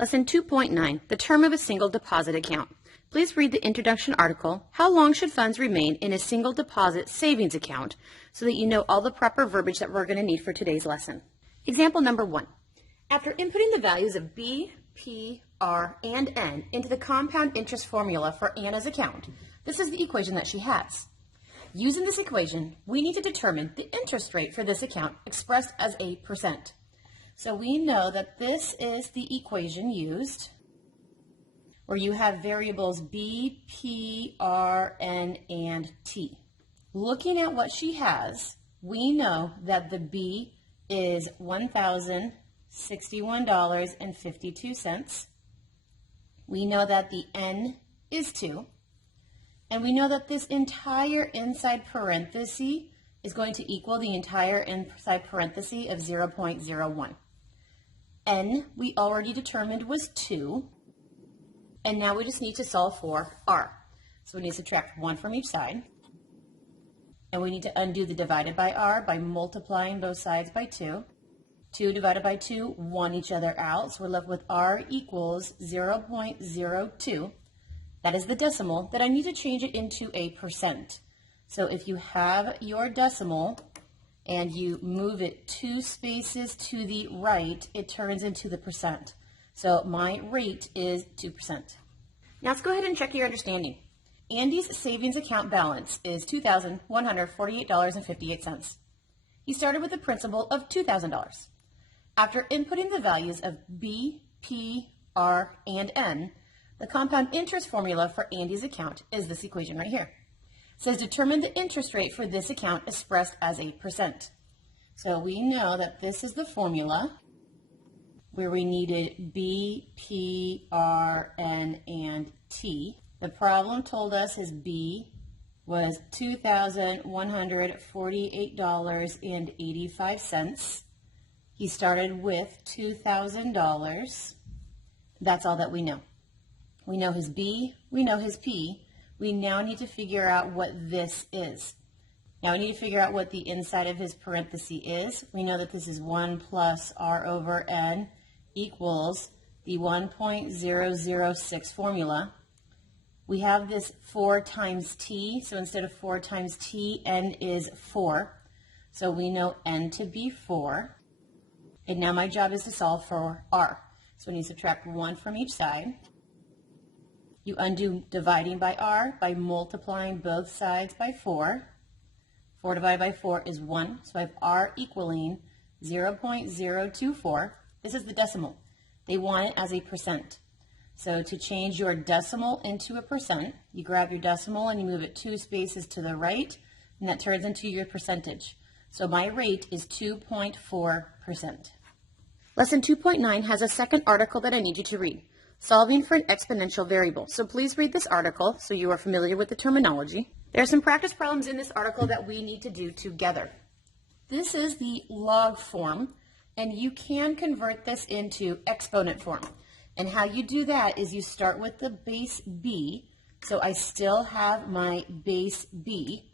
Lesson 2.9, the term of a single deposit account. Please read the introduction article, How Long Should Funds Remain in a Single Deposit Savings Account, so that you know all the proper verbiage that we're going to need for today's lesson. Example number 1. After inputting the values of B, P, R, and N into the compound interest formula for Anna's account, this is the equation that she has. Using this equation, we need to determine the interest rate for this account expressed as a percent. So we know that this is the equation used where you have variables B, P, R, N, and T. Looking at what she has, we know that the B is $1,061.52. We know that the N is 2. And we know that this entire inside parenthesis is going to equal the entire inside parenthesis of 0.01. N we already determined was 2. And now we just need to solve for R. So we need to subtract 1 from each side. And we need to undo the divided by R by multiplying both sides by 2. 2 divided by 2, 1 each other out. So we're left with R equals 0.02. That is the decimal that I need to change it into a percent. So if you have your decimal and you move it 2 spaces to the right, it turns into the percent. So my rate is 2%. Now let's go ahead and check your understanding. Andy's savings account balance is $2,148.58. He started with a principal of $2,000. After inputting the values of B, P, R, and N, the compound interest formula for Andy's account is this equation right here. It says determine the interest rate for this account expressed as a percent. So we know that this is the formula where we needed B, P, R, N, and T. The problem told us his B was $2,148.85. He started with $2,000. That's all that we know. We know his B, we know his P. We now need to figure out what this is. Now we need to figure out what the inside of his parenthesis is. We know that this is 1 plus R over N equals the 1.006 formula. We have this 4 times T, so instead of 4 times T, N is 4. So we know N to be 4. And now my job is to solve for R. So we need to subtract 1 from each side. You undo dividing by R by multiplying both sides by 4. 4 divided by 4 is 1, so I have R equaling 0.024. This is the decimal. They want it as a percent. So to change your decimal into a percent, you grab your decimal and you move it 2 spaces to the right, and that turns into your percentage. So my rate is 2.4%. Lesson 2.9 has a second article that I need you to read. Solving for an exponential variable. So please read this article so you are familiar with the terminology. There are some practice problems in this article that we need to do together. This is the log form, and you can convert this into exponent form. And how you do that is you start with the base B. So I still have my base B,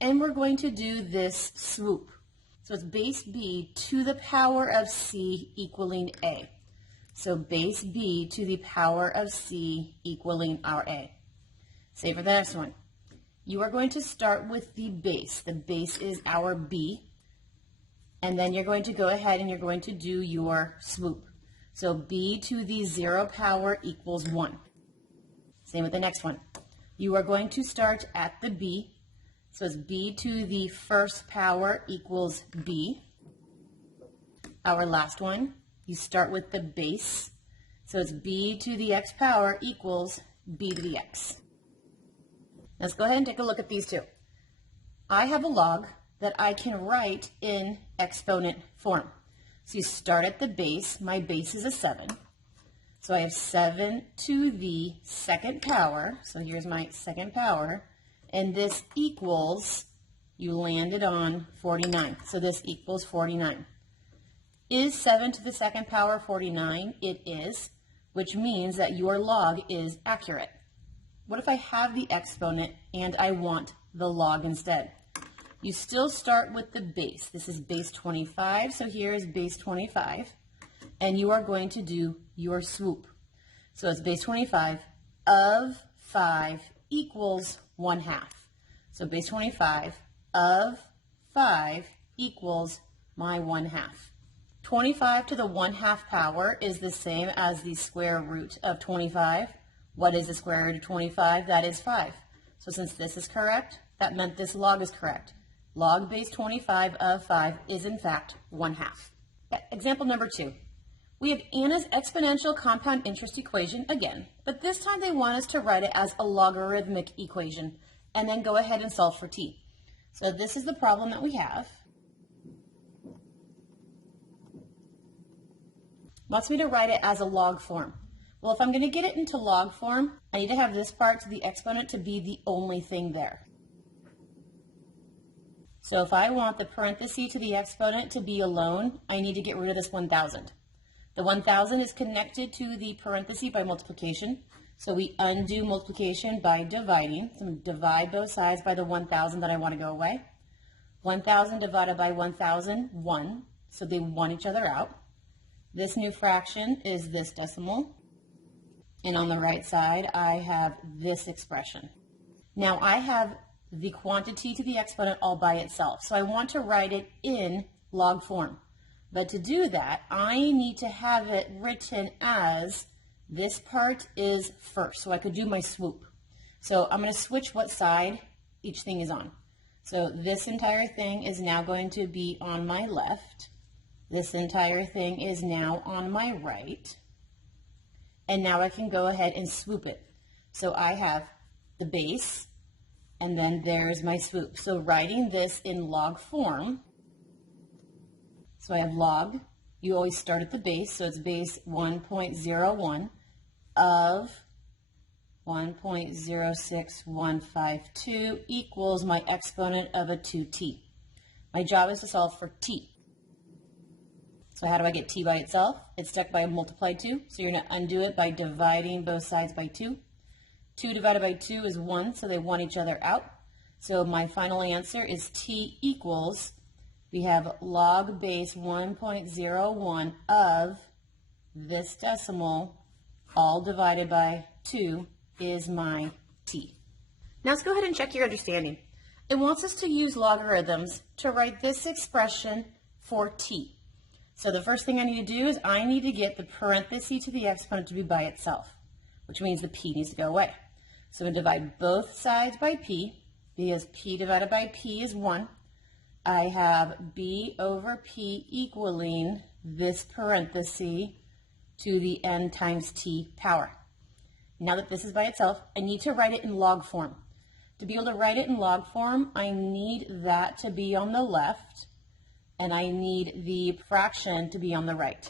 and we're going to do this swoop. So it's base B to the power of C equaling A. So base B to the power of C equaling our A. Same for the next one. You are going to start with the base. The base is our B. And then you're going to go ahead and you're going to do your swoop. So B to the 0 power equals 1. Same with the next one. You are going to start at the B. So it's B to the 1st power equals B. Our last one. You start with the base, so it's B to the x power equals B to the x. Let's go ahead and take a look at these two. I have a log that I can write in exponent form. So you start at the base. My base is a 7. So I have 7 to the 2nd power. So here's my 2nd power. And this equals, you landed on 49. So this equals 49. Is 7 to the 2nd power 49? It is, which means that your log is accurate. What if I have the exponent and I want the log instead? You still start with the base. This is base 25, so here is base 25. and you are going to do your swoop. So it's base 25 of 5 equals 1/2. So base 25 of 5 equals my 1/2. 25 to the 1/2 power is the same as the square root of 25. What is the square root of 25? That is 5. So since this is correct, that meant this log is correct. Log base 25 of 5 is in fact 1/2. Example number 2. We have Anna's exponential compound interest equation again, but this time they want us to write it as a logarithmic equation and then go ahead and solve for t. So this is the problem that we have. Wants me to write it as a log form. Well, if I'm going to get it into log form, I need to have this part to the exponent to be the only thing there. So if I want the parenthesis to the exponent to be alone, I need to get rid of this 1,000. The 1,000 is connected to the parenthesis by multiplication. So we undo multiplication by dividing. So I'm going to divide both sides by the 1,000 that I want to go away. 1,000 divided by 1,000, 1. So they want each other out. This new fraction is this decimal. And on the right side, I have this expression. Now I have the quantity to the exponent all by itself. So I want to write it in log form. But to do that, I need to have it written as this part is first. So I could do my swoop. So I'm going to switch what side each thing is on. So this entire thing is now going to be on my left. This entire thing is now on my right. And now I can go ahead and swoop it. So I have the base, and then there's my swoop. So writing this in log form, so I have log, you always start at the base, so it's base 1.01 of 1.06152 equals my exponent of a 2t. My job is to solve for t. So how do I get t by itself? It's stuck by multiply 2, so you're going to undo it by dividing both sides by 2. 2 divided by 2 is 1, so they want each other out. So my final answer is t equals, we have log base 1.01 of this decimal, all divided by 2, is my t. Now let's go ahead and check your understanding. It wants us to use logarithms to write this expression for t. So the first thing I need to do is I need to get the parenthesis to the exponent to be by itself, which means the p needs to go away. So I'm going to divide both sides by p, because p divided by p is 1. I have b over p equaling this parenthesis to the n times t power. Now that this is by itself, I need to write it in log form. To be able to write it in log form, I need that to be on the left, and I need the fraction to be on the right.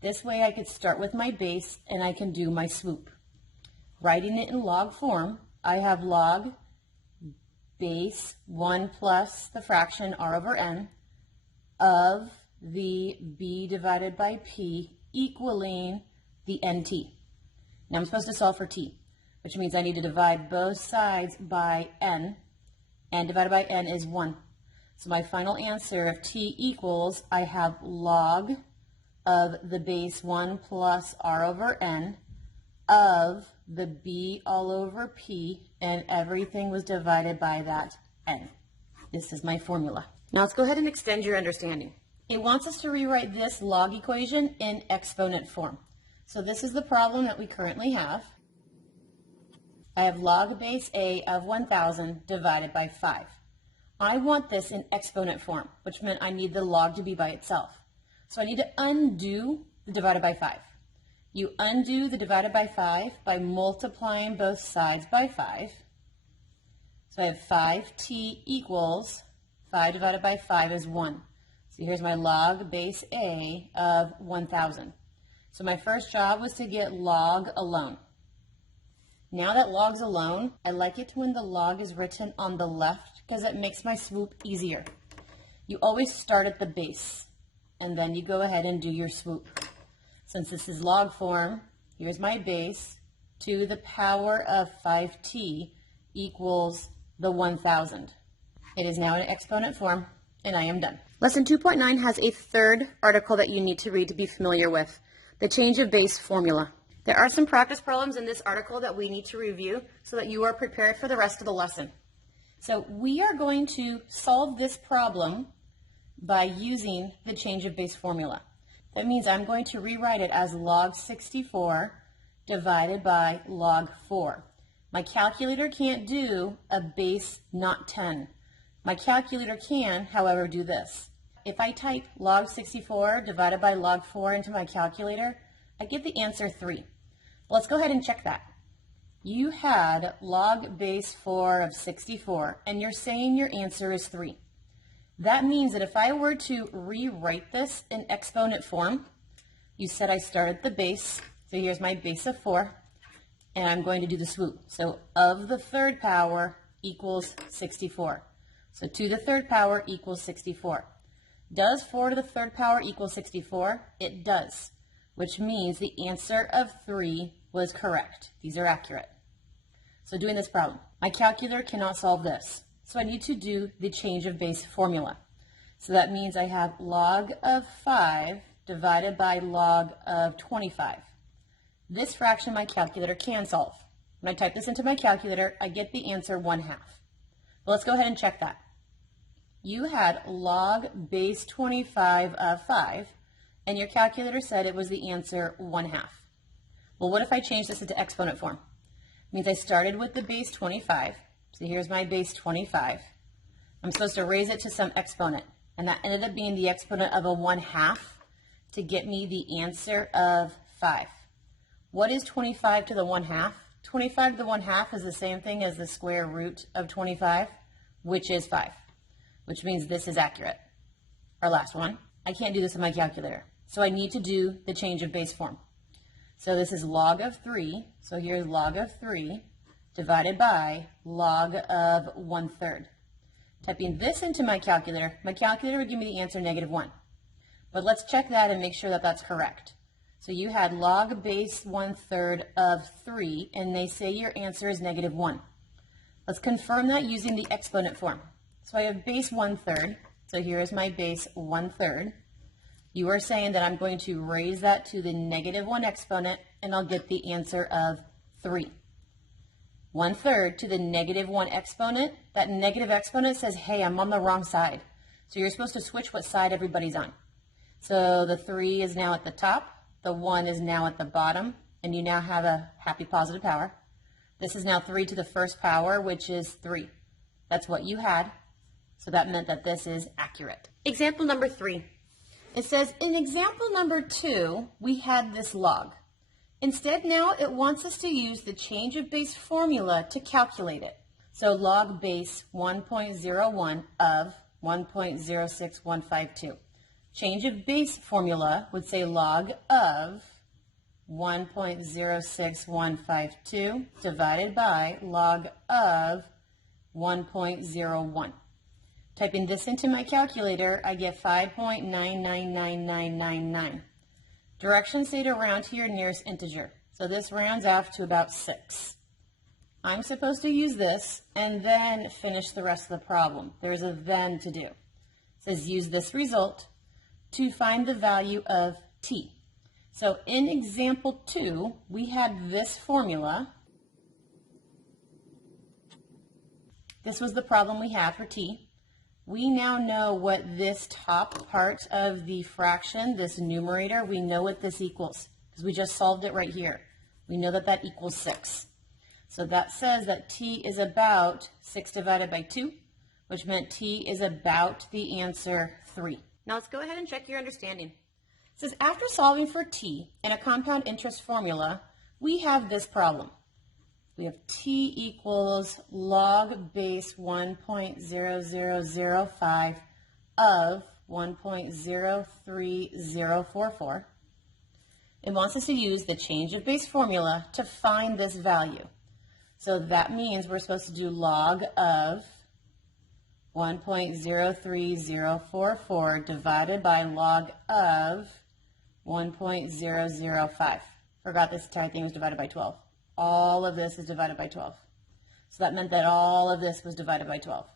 This way I could start with my base and I can do my swoop. Writing it in log form, I have log base 1 plus the fraction r over n of the b divided by p equaling the nt. Now I'm supposed to solve for t, which means I need to divide both sides by n. N divided by n is 1. So my final answer of t equals, I have log of the base 1 plus r over n of the b all over p, and everything was divided by that n. This is my formula. Now let's go ahead and extend your understanding. It wants us to rewrite this log equation in exponent form. So this is the problem that we currently have. I have log base a of 1,000 divided by 5. I want this in exponent form, which meant I need the log to be by itself. So I need to undo the divided by 5. You undo the divided by 5 by multiplying both sides by 5. So I have 5t equals 5 divided by 5 is 1. So here's my log base a of 1,000. So my first job was to get log alone. Now that log's alone, I like it when the log is written on the left because it makes my swoop easier. You always start at the base and then you go ahead and do your swoop. Since this is log form, here's my base. 2 to the power of 5t equals the 1,000. It is now in exponent form. And I am done. Lesson 2.9 has a third article that you need to read to be familiar with, the change of base formula. There are some practice problems in this article that we need to review so that you are prepared for the rest of the lesson. So we are going to solve this problem by using the change of base formula. That means I'm going to rewrite it as log 64 divided by log 4. My calculator can't do a base not 10. My calculator can, however, do this. If I type log 64 divided by log 4 into my calculator, I get the answer 3. Let's go ahead and check that. You had log base 4 of 64, and you're saying your answer is 3. That means that if I were to rewrite this in exponent form, you said I started the base, so here's my base of 4, and I'm going to do the swoop. So of the third power equals 64. So 2 to the third power equals 64. Does 4 to the third power equal 64? It does, which means the answer of 3 was correct. These are accurate. So doing this problem, my calculator cannot solve this. So I need to do the change of base formula. So that means I have log of 5 divided by log of 25. This fraction my calculator can solve. When I type this into my calculator, I get the answer 1/2. But let's go ahead and check that. You had log base 25 of 5, and your calculator said it was the answer 1/2. Well, what if I change this into exponent form? It means I started with the base 25. So here's my base 25. I'm supposed to raise it to some exponent, and that ended up being the exponent of a 1/2 to get me the answer of 5. What is 25 to the 1/2? 25 to the 1/2 is the same thing as the square root of 25, which is 5, which means this is accurate. Our last one. I can't do this in my calculator, so I need to do the change of base form. So this is log of 3, so here's log of 3 divided by log of 1/3. Typing this into my calculator would give me the answer -1. But let's check that and make sure that that's correct. So you had log base 1/3 of 3, and they say your answer is -1. Let's confirm that using the exponent form. So I have base 1/3, so here is my base 1/3. You are saying that I'm going to raise that to the -1 exponent, and I'll get the answer of 3. 1/3 to the -1 exponent, that negative exponent says, hey, I'm on the wrong side. So you're supposed to switch what side everybody's on. So the 3 is now at the top, the 1 is now at the bottom, and you now have a happy positive power. This is now 3 to the first power, which is 3. That's what you had, so that meant that this is accurate. Example number 3. It says, in example number 2, we had this log. Instead, now it wants us to use the change of base formula to calculate it. So log base 1.01 of 1.06152. Change of base formula would say log of 1.06152 divided by log of 1.01. Typing this into my calculator, I get 5.999999. Directions say to round to your nearest integer. So this rounds off to about 6. I'm supposed to use this and then finish the rest of the problem. There's a then to do. It says use this result to find the value of t. So in example 2, we had this formula. This was the problem we had for t. We now know what this top part of the fraction, this numerator, we know what this equals because we just solved it right here. We know that that equals 6. So that says that t is about 6 divided by 2, which meant t is about the answer 3. Now let's go ahead and check your understanding. It says after solving for t in a compound interest formula, we have this problem. We have t equals log base 1.0005 of 1.03044. It wants us to use the change of base formula to find this value. So that means we're supposed to do log of 1.03044 divided by log of 1.005. Forgot this entire thing was divided by 12. All of this is divided by 12. So that meant that all of this was divided by 12.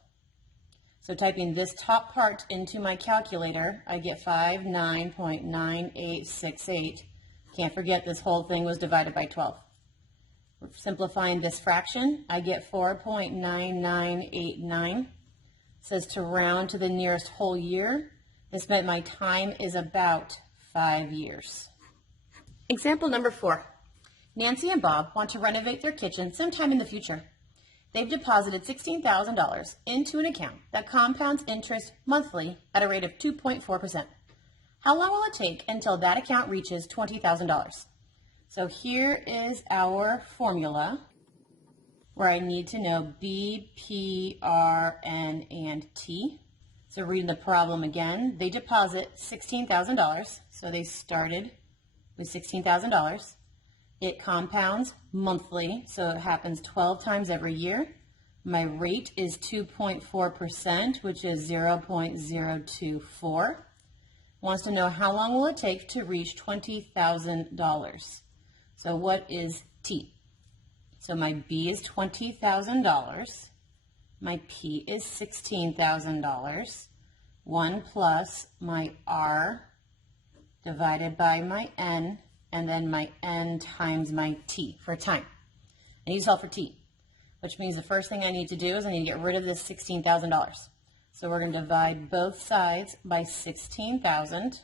So typing this top part into my calculator, I get 59.9868. Can't forget this whole thing was divided by 12. Simplifying this fraction, I get 4.9989. It says to round to the nearest whole year. This meant my time is about 5 years. Example number 4. Nancy and Bob want to renovate their kitchen sometime in the future. They've deposited $16,000 into an account that compounds interest monthly at a rate of 2.4%. How long will it take until that account reaches $20,000? So here is our formula where I need to know B, P, R, N, and T. So reading the problem again, they deposit $16,000. So they started with $16,000. It compounds monthly, so it happens 12 times every year. My rate is 2.4%, which is 0.024. Wants to know how long will it take to reach $20,000. So what is T? So my B is $20,000. My P is $16,000. 1 plus my R divided by my N, and then my N times my T for time. I need to solve for T, which means the first thing I need to do is I need to get rid of this $16,000. So we're going to divide both sides by 16,000.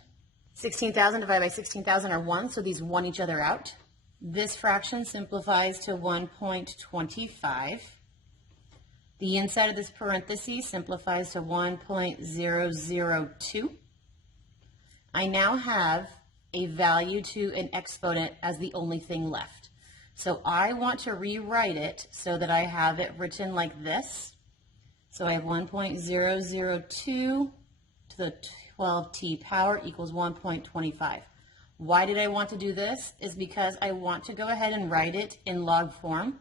16,000 divided by 16,000 are 1, so these 1 each other out. This fraction simplifies to 1.25. The inside of this parenthesis simplifies to 1.002. I now have a value to an exponent as the only thing left. So I want to rewrite it so that I have it written like this. So I have 1.002 to the 12t power equals 1.25. Why did I want to do this? Is because I want to go ahead and write it in log form,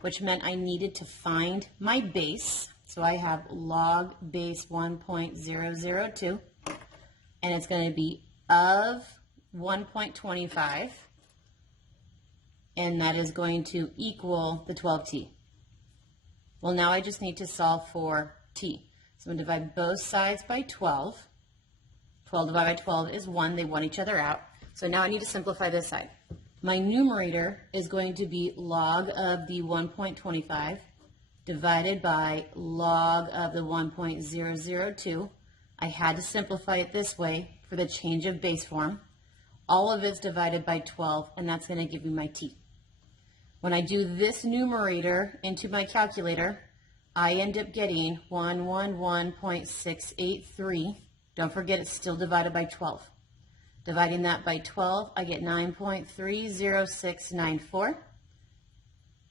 which meant I needed to find my base. So I have log base 1.002, and it's going to be of 1.25, and that is going to equal the 12t. Well, now I just need to solve for t. So I'm going to divide both sides by 12. 12 divided by 12 is 1. They want each other out. So now I need to simplify this side. My numerator is going to be log of the 1.25 divided by log of the 1.002. I had to simplify it this way for the change of base form. All of it's divided by 12, and that's going to give me my t. When I do this numerator into my calculator, I end up getting 111.683. Don't forget it's still divided by 12. Dividing that by 12, I get 9.30694,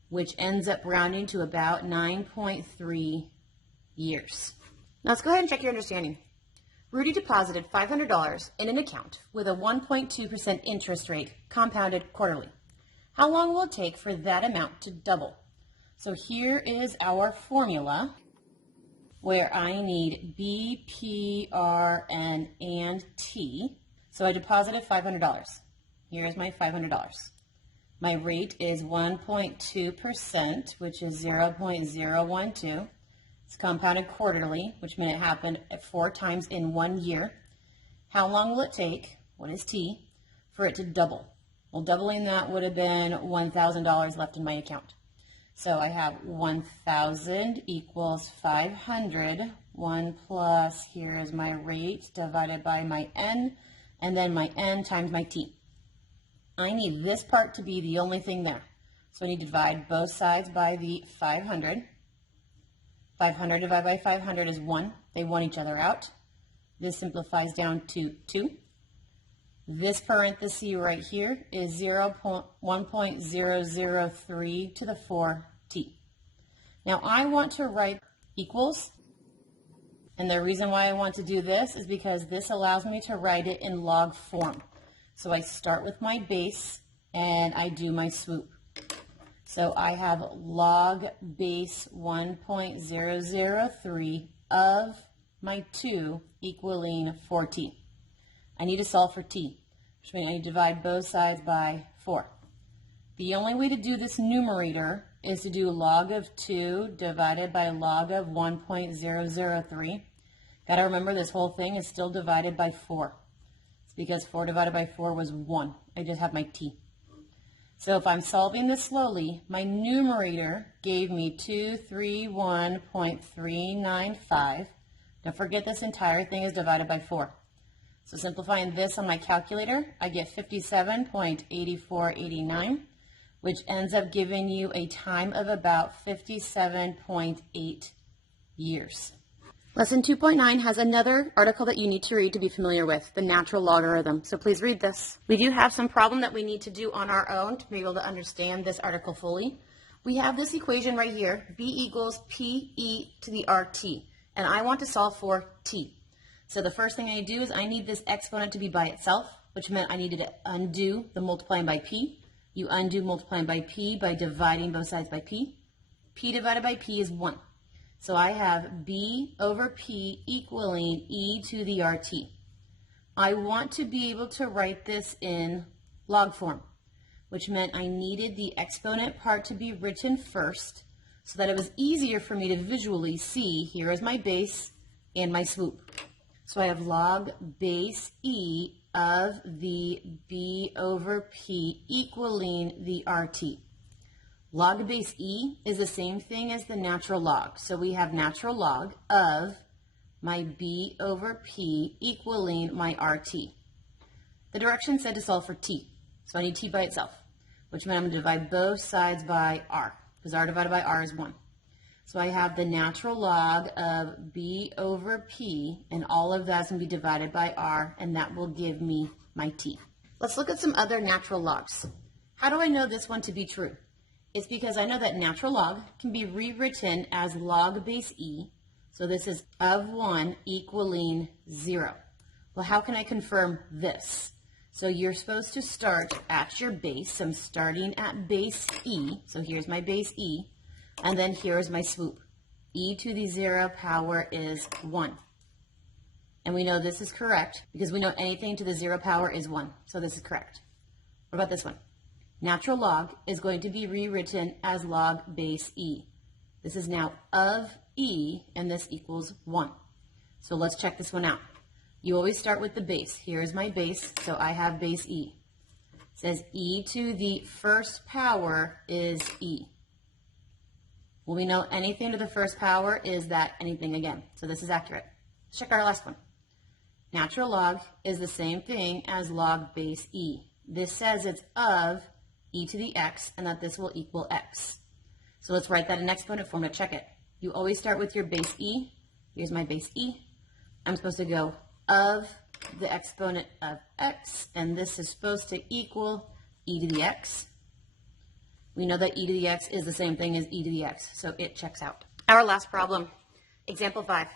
which ends up rounding to about 9.3 years. Now let's go ahead and check your understanding. Rudy deposited $500 in an account with a 1.2% interest rate compounded quarterly. How long will it take for that amount to double? So here is our formula where I need B, P, R, N, and T. So I deposited $500. Here's my $500. My rate is 1.2%, which is 0.012. It's compounded quarterly, which meant it happened 4 times in 1 year. How long will it take, what is T, for it to double? Well, doubling that would have been $1,000 left in my account. So I have 1,000 equals 500. 1 plus, here is my rate, divided by my N, and then my N times my T. I need this part to be the only thing there. So I need to divide both sides by the 500. 500 divided by 500 is 1. They want each other out. This simplifies down to 2. This parenthesis right here is 1.003 to the 4t. Now I want to write equals, and the reason why I want to do this is because this allows me to write it in log form. So I start with my base and I do my swoop. So I have log base 1.003 of my 2 equaling 4t. I need to solve for t, which means I need to divide both sides by 4. The only way to do this numerator is to do log of 2 divided by log of 1.003. Got to remember this whole thing is still divided by 4. It's because 4 divided by 4 was 1. I just have my t. So if I'm solving this slowly, my numerator gave me 231.395. Don't forget this entire thing is divided by 4. So simplifying this on my calculator, I get 57.8489, which ends up giving you a time of about 57.8 years. Lesson 2.9 has another article that you need to read to be familiar with, the natural logarithm. So please read this. We do have some problem that we need to do on our own to be able to understand this article fully. We have this equation right here, b equals pe to the rt, and I want to solve for t. So the first thing I do is I need this exponent to be by itself, which meant I needed to undo the multiplying by p. You undo multiplying by p by dividing both sides by p. P divided by p is 1. So I have b over p equaling e to the rt. I want to be able to write this in log form, which meant I needed the exponent part to be written first so that it was easier for me to visually see here is my base and my swoop. So I have log base e of the b over p equaling the rt. Log base e is the same thing as the natural log. So we have natural log of my b over p equaling my rt. The direction said to solve for t. So I need t by itself, which meant I'm going to divide both sides by r, because r divided by r is 1. So I have the natural log of b over p, and all of that's going to be divided by r, and that will give me my t. Let's look at some other natural logs. How do I know this one to be true? It's because I know that natural log can be rewritten as log base e, so this is of 1 equaling 0. Well, how can I confirm this? So you're supposed to start at your base. So I'm starting at base e, so here's my base e. And then here's my swoop. E to the 0 power is 1. And we know this is correct because we know anything to the 0 power is 1. So this is correct. What about this one? Natural log is going to be rewritten as log base e. This is now of e, and this equals 1. So let's check this one out. You always start with the base. Here's my base, so I have base e. It says e to the first power is e. Well, we know anything to the first power is that anything again. So this is accurate. Let's check our last one. Natural log is the same thing as log base e. This says it's of e to the x and that this will equal x. So let's write that in exponent form to check it. You always start with your base e. Here's my base e. I'm supposed to go of the exponent of x, and this is supposed to equal e to the x. We know that e to the x is the same thing as e to the x, so it checks out. Our last problem, example 5.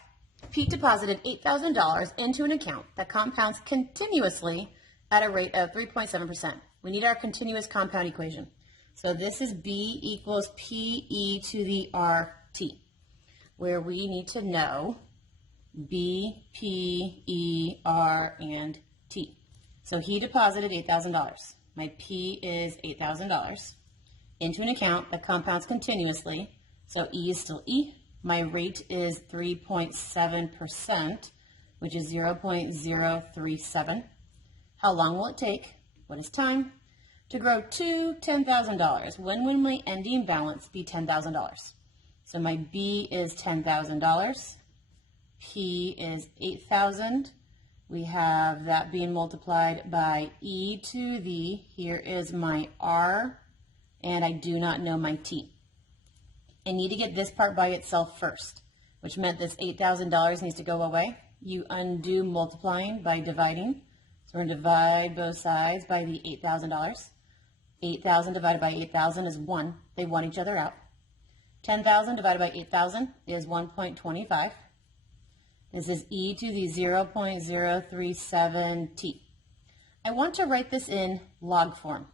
Pete deposited $8,000 into an account that compounds continuously at a rate of 3.7%. We need our continuous compound equation. So this is b equals pe to the rt, where we need to know b, p, e, r, and t. So he deposited $8,000. My p is $8,000. Into an account that compounds continuously, so E is still E. My rate is 3.7%, which is 0.037. How long will it take? What is time? To grow to $10,000. When will my ending balance be $10,000? So my B is $10,000. P is 8,000. We have that being multiplied by E to the, here is my R, and I do not know my t. I need to get this part by itself first, which meant this $8,000 needs to go away. You undo multiplying by dividing. So we're going to divide both sides by the $8,000. 8,000 divided by 8,000 is 1. They want each other out. 10,000 divided by 8,000 is 1.25. This is e to the 0.037t. I want to write this in log form.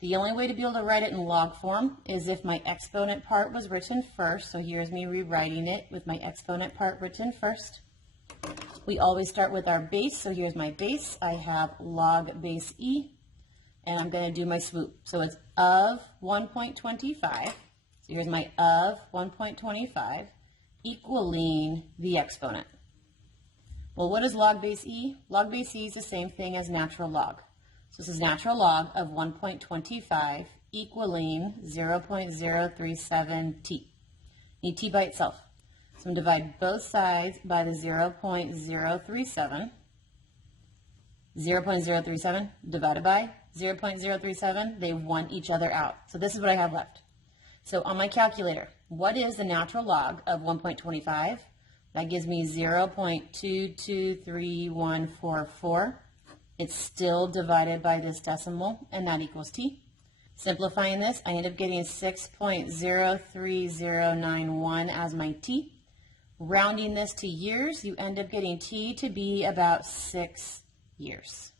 The only way to be able to write it in log form is if my exponent part was written first. So here's me rewriting it with my exponent part written first. We always start with our base. So here's my base. I have log base e. and I'm going to do my swoop. So it's of 1.25. So here's my of 1.25 equaling the exponent. Well, what is log base e? Log base e is the same thing as natural log. So this is natural log of 1.25 equaling 0.037t. Need t by itself. So I'm going to divide both sides by the 0.037. 0.037 divided by 0.037, they want each other out. So this is what I have left. So on my calculator, what is the natural log of 1.25? That gives me 0.223144. It's still divided by this decimal, and that equals t. Simplifying this, I end up getting 6.03091 as my t. Rounding this to years, you end up getting t to be about 6 years.